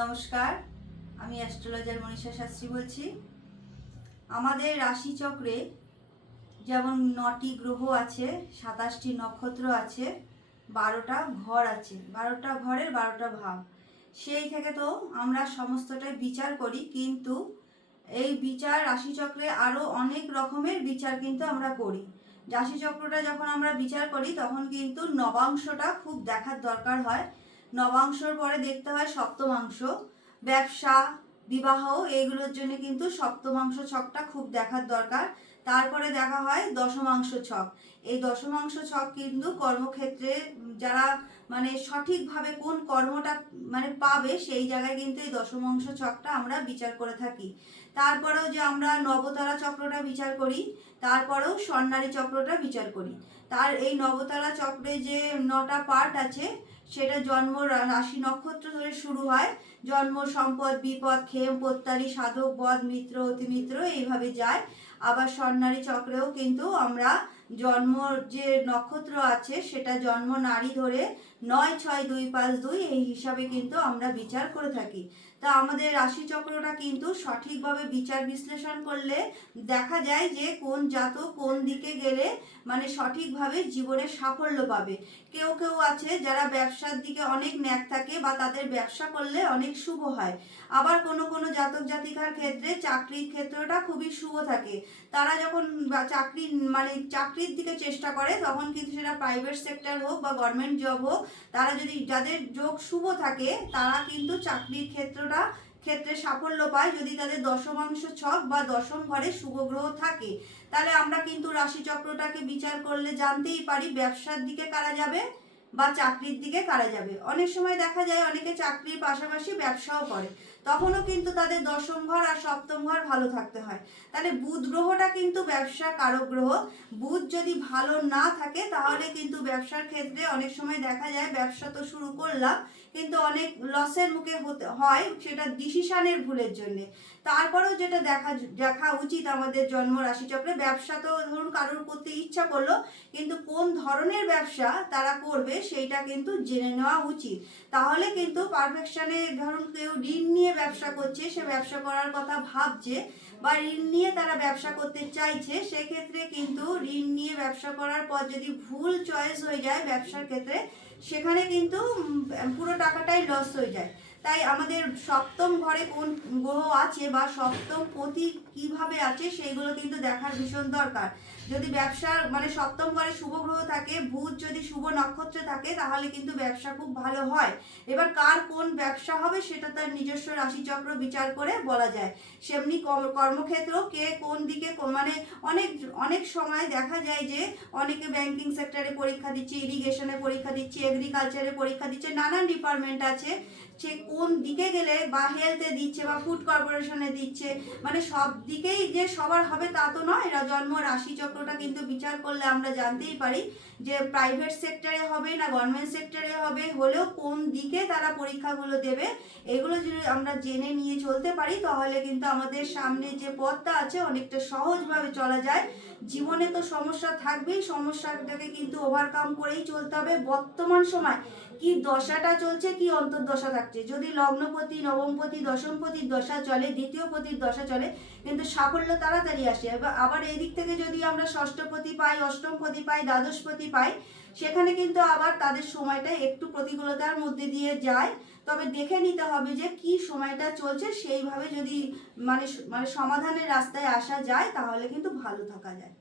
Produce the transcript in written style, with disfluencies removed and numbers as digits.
নমস্কার, আমি অ্যাস্ট্রোলজার মনীষা শাস্ত্রী বলছি। আমাদের রাশিচক্রে যেমন 9টি গ্রহ আছে, 27টি নক্ষত্র আছে, 12টা ঘর আছে, 12টা ঘরের 12টা ভাব। সেই থেকে তো আমরা সমস্তটাই বিচার করি, কিন্তু এই বিচার রাশিচক্রে আরও অনেক রকমের বিচার কিন্তু আমরা করি। রাশিচক্রটা যখন আমরা বিচার করি তখন কিন্তু নবাংশটা খুব দেখার দরকার হয়। নবাংশর পরে দেখতে হয় সপ্তমাংশ। ব্যবসা, বিবাহ এইগুলোর জন্য কিন্তু সপ্তমাংশ ছকটা খুব দেখার দরকার। তারপরে দেখা হয় দশমাংশ ছক। এই দশমাংশ ছক কিন্তু কর্মক্ষেত্রে যারা সঠিকভাবে কোন কর্মটা পাবে সেই জায়গায় কিন্তু এই দশমাংশ ছকটা আমরা বিচার করে থাকি। তারপরেও যে আমরা নবতারা চক্রটা বিচার করি, তারপরেও স্বর্ণালী চক্রটা বিচার করি। তার এই নবতারা চক্রে যে 9টা পার্ট আছে সেটা জন্ম রাশি নক্ষত্র ধরে শুরু হয়। জন্ম, সম্পদ, বিপদ, ক্ষেম, প্রত্যারী, সাধক, বধ, মিত্র, অতিমিত্র এইভাবে যায়। আবার স্বর্ণালী চক্রেও কিন্তু আমরা জন্ম যে নক্ষত্র আছে সেটা জন্ম নারী ধরে 9, 6, 2, 5, 2 এই হিসাবে কিন্তু আমরা বিচার করে থাকি। তা আমাদের রাশিচক্রটা কিন্তু সঠিকভাবে বিচার বিশ্লেষণ করলে দেখা যায় যে কোন জাতক কোন দিকে গেলে সঠিকভাবে জীবনে সাফল্য পাবে। কেউ কেউ আছে যারা ব্যবসার দিকে অনেক ন্যাক থাকে বা তাদের ব্যবসা করলে অনেক শুভ হয়। আবার কোনো কোনো জাতক জাতিকার ক্ষেত্রে চাকরির ক্ষেত্রটা খুবই শুভ থাকে। তারা যখন চাকরির দিকে চেষ্টা করে তখন কিন্তু সেটা প্রাইভেট সেক্টর হোক বা গভর্নমেন্ট জব হোক, তারা যদি যাদের যোগ শুভ থাকে তারা কিন্তু চাকরির ক্ষেত্রে সাফল্য পায় যদি তাদের দশমাংশ ছক বা দশম ঘরে শুভ গ্রহ থাকে। তাহলে আমরা কিন্তু রাশিচক্রটাকে বিচার করলে জানতেই পারি ব্যবসার দিকে কারা যাবে বা চাকরির দিকে কারা যাবে। অনেক সময় দেখা যায় অনেকে চাকরির পাশাপাশি ব্যবসাও করে, তখনও কিন্তু তাদের দশম ঘর আর সপ্তম ঘর ভালো থাকতে হয়। তাহলে বুধ গ্রহটা কিন্তু ব্যবসা কারক গ্রহ। বুধ যদি ভালো না থাকে তাহলে কিন্তু ব্যবসার ক্ষেত্রে অনেক সময় দেখা যায় ব্যবসা তো শুরু করলাম কিন্তু অনেক লসের মুখে হতে হয়, সেটা ডিসিশনের ভুলের জন্য। তারপরেও যেটা দেখা উচিত আমাদের জন্ম রাশিচক্রে, ব্যবসা তো ধরুন কারোর করতে ইচ্ছা করলো, কিন্তু কোন ধরনের ব্যবসা তারা করবে সেইটা কিন্তু জেনে নেওয়া উচিত। তাহলে কিন্তু পারফেকশনে, ধরুন কেউ ঋণ নিয়ে ব্যবসা করছে, সে ব্যবসা করার কথা ভাবছে বা ঋণ নিয়ে তারা ব্যবসা করতে চাইছে, সেক্ষেত্রে কিন্তু ঋণ নিয়ে ব্যবসা করার পর যদি ভুল চয়েস হয়ে যায় ব্যবসার ক্ষেত্রে, সেখানে কিন্তু পুরো টাকাটাই লস হয়ে যায়। তাই আমাদের সপ্তম ঘরে কোন গ্রহ আছে বা সপ্তম পতি কিভাবে আছে সেইগুলো কিন্তু দেখার ভীষণ দরকার। যদি ব্যবসার সপ্তম ঘরে শুভ গ্রহ থাকে, বুধ যদি শুভ নক্ষত্রে থাকে, তাহলে কিন্তু ব্যবসা খুব ভালো হয়। এবার কার কোন ব্যবসা হবে সেটা তার নিজস্ব রাশিচক্র বিচার করে বলা যায়। সেমনি কর্মক্ষেত্রেও কে কোন দিকে অনেক অনেক সময় দেখা যায় যে অনেকে ব্যাংকিং সেক্টরে পরীক্ষা দিচ্ছে, ইরিগেশনে পরীক্ষা দিচ্ছে, এগ্রিকালচারে পরীক্ষা দিচ্ছে, নানান ডিপার্টমেন্ট আছে, সে কোন দিকে গেলে বা হেলথে দিচ্ছে বা ফুড কর্পোরেশনে দিচ্ছে, সব দিকেই যে সবার হবে তা তো নয়। জন্ম রাশিচক্রটা কিন্তু বিচার করলে আমরা জানতেই পারি যে প্রাইভেট সেক্টরে হবে না গভর্নমেন্ট সেক্টরে হবে, হলেও কোন দিকে তারা পরীক্ষাগুলো দেবে এগুলো যদি আমরা জেনে নিয়ে চলতে পারি তাহলে কিন্তু আমাদের সামনে যে পথটা আছে অনেকটা সহজভাবে চলা যায়। জীবনে তো সমস্যা থাকবেই, সমস্যাটাকে কিন্তু ওভারকাম করেই চলতে হবে। বর্তমান সময় কি দশাটা চলছে, কি অন্তর্দশা থাকছে, যদি লগ্নপতি, নবমপতি, দশমপতির দশা চলে, দ্বিতীয় পতির দশা চলে, কিন্তু সাফল্য তাড়াতাড়ি আসে। আবার এদিক থেকে যদি আমরা ষষ্ঠপতি পাই, অষ্টমপতি পাই, দ্বাদশপতি পাই, সেখানে কিন্তু আবার তাদের সময়টা একটু প্রতিকূলতার মধ্যে দিয়ে যায়। তবে দেখে নিতে হবে যে কি সময়টা চলছে, সেইভাবে যদি সমাধানের রাস্তায় আসা যায় তাহলে কিন্তু ভালো থাকা যায়।